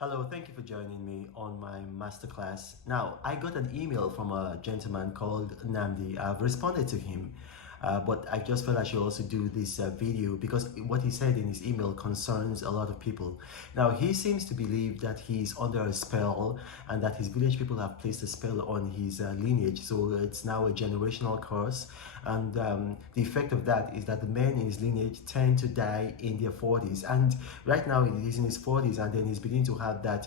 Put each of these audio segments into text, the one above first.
Hello, thank you for joining me on my masterclass. Now, I got an email from a gentleman called Namdi. I've responded to him, but I just felt I should also do this video because what he said in his email concerns a lot of people. Now, he seems to believe that he's under a spell and that his village people have placed a spell on his lineage, so it's now a generational curse. And the effect of that is that the men in his lineage tend to die in their 40s. And right now he's in his 40s, and then he's beginning to have that,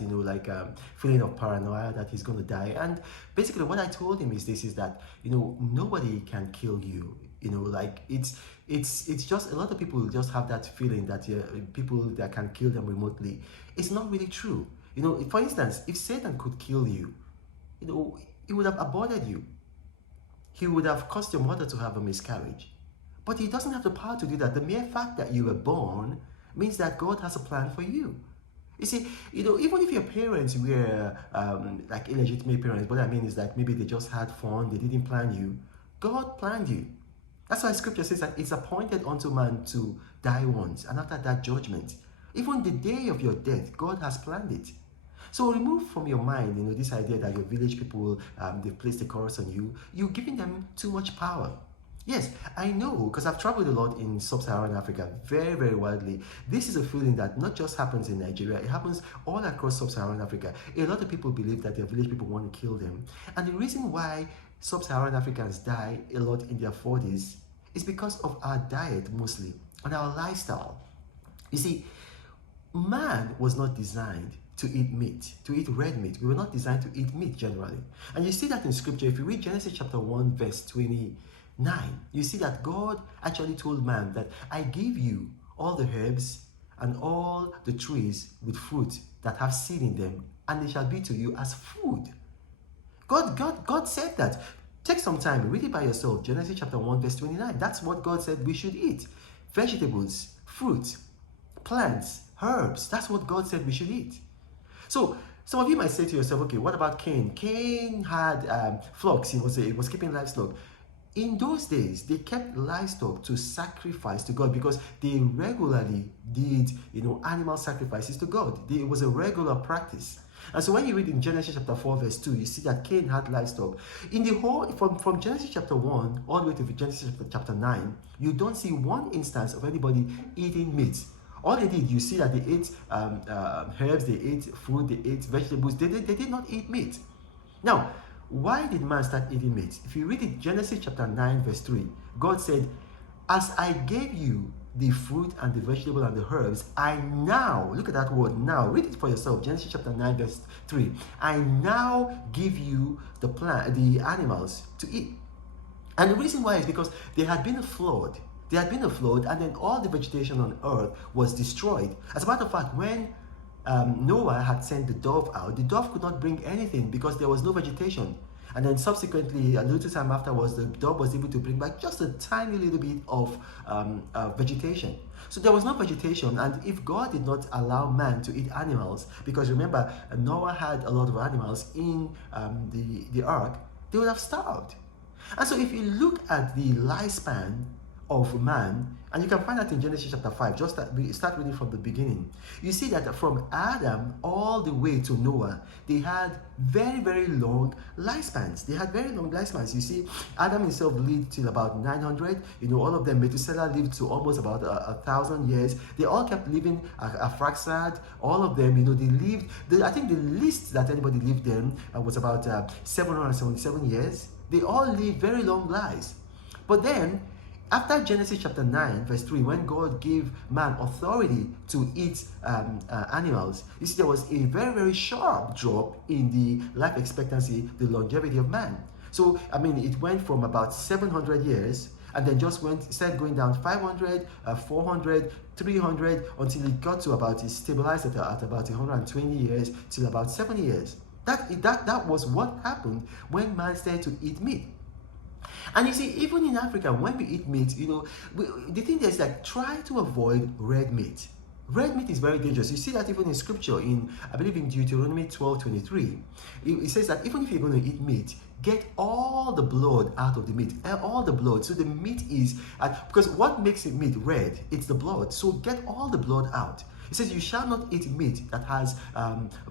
feeling of paranoia that he's going to die. And basically what I told him is this, is that, nobody can kill you. It's just a lot of people just have that feeling that people that can kill them remotely. It's not really true. For instance, if Satan could kill you, he would have aborted you. He would have caused your mother to have a miscarriage. But he doesn't have the power to do that. The mere fact that you were born means that God has a plan for you. You see, even if your parents were like illegitimate parents, what I mean is that maybe they just had fun, they didn't plan you. God planned you. That's why scripture says that it's appointed unto man to die once, and after that judgment. Even the day of your death, God has planned it. So remove from your mind, this idea that your village people, they've placed a curse on you. You're giving them too much power. Yes, I know, because I've traveled a lot in sub-Saharan Africa, very, very widely. This is a feeling that not just happens in Nigeria, it happens all across sub-Saharan Africa. A lot of people believe that their village people want to kill them. And the reason why sub-Saharan Africans die a lot in their 40s is because of our diet mostly, and our lifestyle. You see, man was not designed to eat meat, to eat red meat. We were not designed to eat meat generally. And you see that in scripture. If you read Genesis chapter 1 verse 29, you see that God actually told man that I give you all the herbs and all the trees with fruit that have seed in them, and they shall be to you as food. God said that. Take some time, read it by yourself. Genesis chapter 1 verse 29. That's what God said we should eat. Vegetables, fruit, plants, herbs. That's what God said we should eat. So some of you might say to yourself, okay, what about Cain? Cain had flocks. He was keeping livestock. In those days, they kept livestock to sacrifice to God because they regularly did, animal sacrifices to God. It was a regular practice. And so when you read in Genesis chapter 4 verse 2, you see that Cain had livestock. In the whole, from Genesis chapter 1 all the way to Genesis chapter 9, you don't see one instance of anybody eating meat. All they did, you see that they ate herbs, they ate fruit, they ate vegetables. They did not eat meat. Now, why did man start eating meat? If you read it, Genesis chapter 9 verse 3, God said, as I gave you the fruit and the vegetable and the herbs, I now, look at that word now, read it for yourself, Genesis chapter 9 verse 3, I now give you the animals to eat. And the reason why is because there had been a flood. There had been a flood, and then all the vegetation on earth was destroyed. As a matter of fact, when Noah had sent the dove out, the dove could not bring anything because there was no vegetation. And then subsequently, a little time afterwards, the dove was able to bring back just a tiny little bit of vegetation. So there was no vegetation, and if God did not allow man to eat animals, because remember, Noah had a lot of animals in the ark, they would have starved. And so if you look at the lifespan of man, and you can find that in Genesis chapter 5, just start reading from the beginning. You see that from Adam all the way to Noah, they had very, very long lifespans. They had very long lifespans. You see, Adam himself lived till about 900. All of them, Methuselah lived to almost about 1,000 years. They all kept living a Fraxad. All of them, they lived, I think the least that anybody lived then was about 777 years. They all lived very long lives. But then, after Genesis chapter 9 verse 3, when God gave man authority to eat animals, you see there was a very, very sharp drop in the life expectancy, the longevity of man. So, it went from about 700 years and then just started going down 500, 400, 300 until it got to about, it stabilized at about 120 years till about 70 years. That was what happened when man started to eat meat. And you see, even in Africa, when we eat meat, the thing is like, try to avoid red meat. Red meat is very dangerous. You see that even in scripture, I believe in Deuteronomy 12:23, it says that even if you're going to eat meat, get all the blood out of the meat, all the blood. So the meat is, because what makes it meat red? It's the blood. So get all the blood out. It says you shall not eat meat that has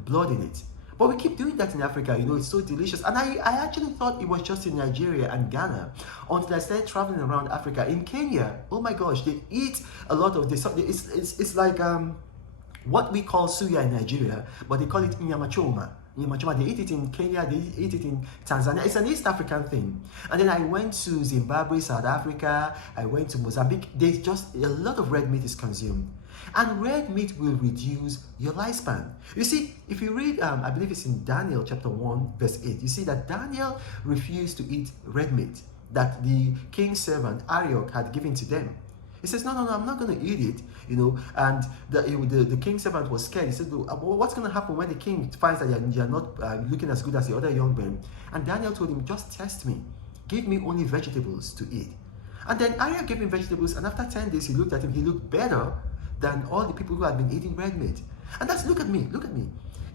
blood in it. But we keep doing that in Africa, it's so delicious. And I actually thought it was just in Nigeria and Ghana until I started traveling around Africa. In Kenya, oh my gosh, they eat a lot of this. It's like what we call suya in Nigeria, but they call it nyamachoma. They eat it in Kenya, they eat it in Tanzania. It's an East African thing. And then I went to Zimbabwe, South Africa, I went to Mozambique. There's just a lot of red meat is consumed. And red meat will reduce your lifespan. You see, if you read, I believe it's in Daniel chapter 1, verse 8, you see that Daniel refused to eat red meat that the king's servant Arioch had given to them. He says, no, I'm not going to eat it, and the king's servant was scared. He said, what's going to happen when the king finds that you're not looking as good as the other young men? And Daniel told him, just test me. Give me only vegetables to eat. And then Arioch gave him vegetables, and after 10 days, he looked at him. He looked better than all the people who had been eating red meat. And look at me.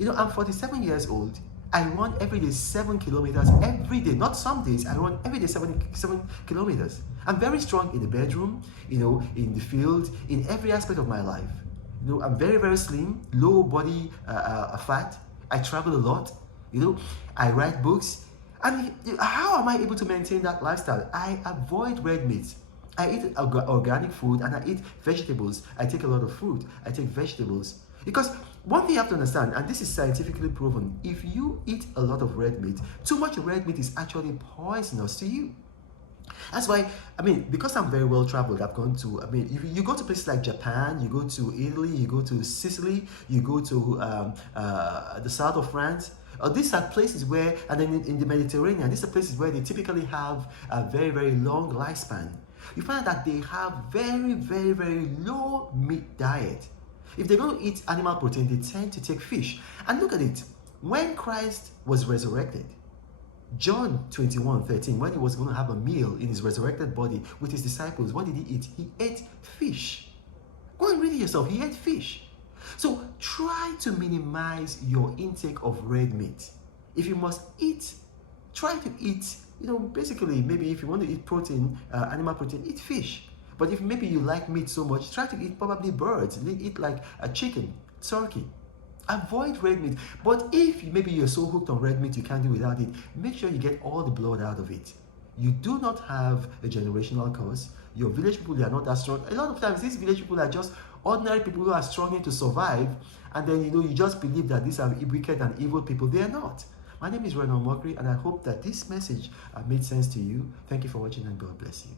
I'm 47 years old. I run every day 7 kilometers every day. Not some days, I run every day 7 kilometers. I'm very strong in the bedroom, in the field, in every aspect of my life. I'm very, very slim, low body fat. I travel a lot, I write books. And how am I able to maintain that lifestyle? I avoid red meat. I eat organic food and I eat vegetables. I take a lot of fruit. I take vegetables. Because one thing you have to understand, and this is scientifically proven, if you eat a lot of red meat, too much red meat is actually poisonous to you. That's why, because I'm very well traveled, I've gone to, if you go to places like Japan, you go to Italy, you go to Sicily, you go to the south of France. These are places where, and then in the Mediterranean, these are places where they typically have a very, very long lifespan. You find that they have very, very, very low meat diet. If they're going to eat animal protein, they tend to take fish. And look at it. When Christ was resurrected, John 21:13, when he was going to have a meal in his resurrected body with his disciples, what did he eat? He ate fish. Go and read it yourself. He ate fish. So try to minimize your intake of red meat. If you must eat, try to eat, basically, maybe if you want to eat protein, animal protein, eat fish. But if maybe you like meat so much, try to eat probably birds. Eat like a chicken, turkey. Avoid red meat. But if maybe you're so hooked on red meat you can't do without it, make sure you get all the blood out of it. You do not have a generational curse. Your village people, they are not that strong. A lot of times, these village people are just ordinary people who are struggling to survive. And then, you just believe that these are wicked and evil people. They are not. My name is Renan Mokri, and I hope that this message made sense to you. Thank you for watching, and God bless you.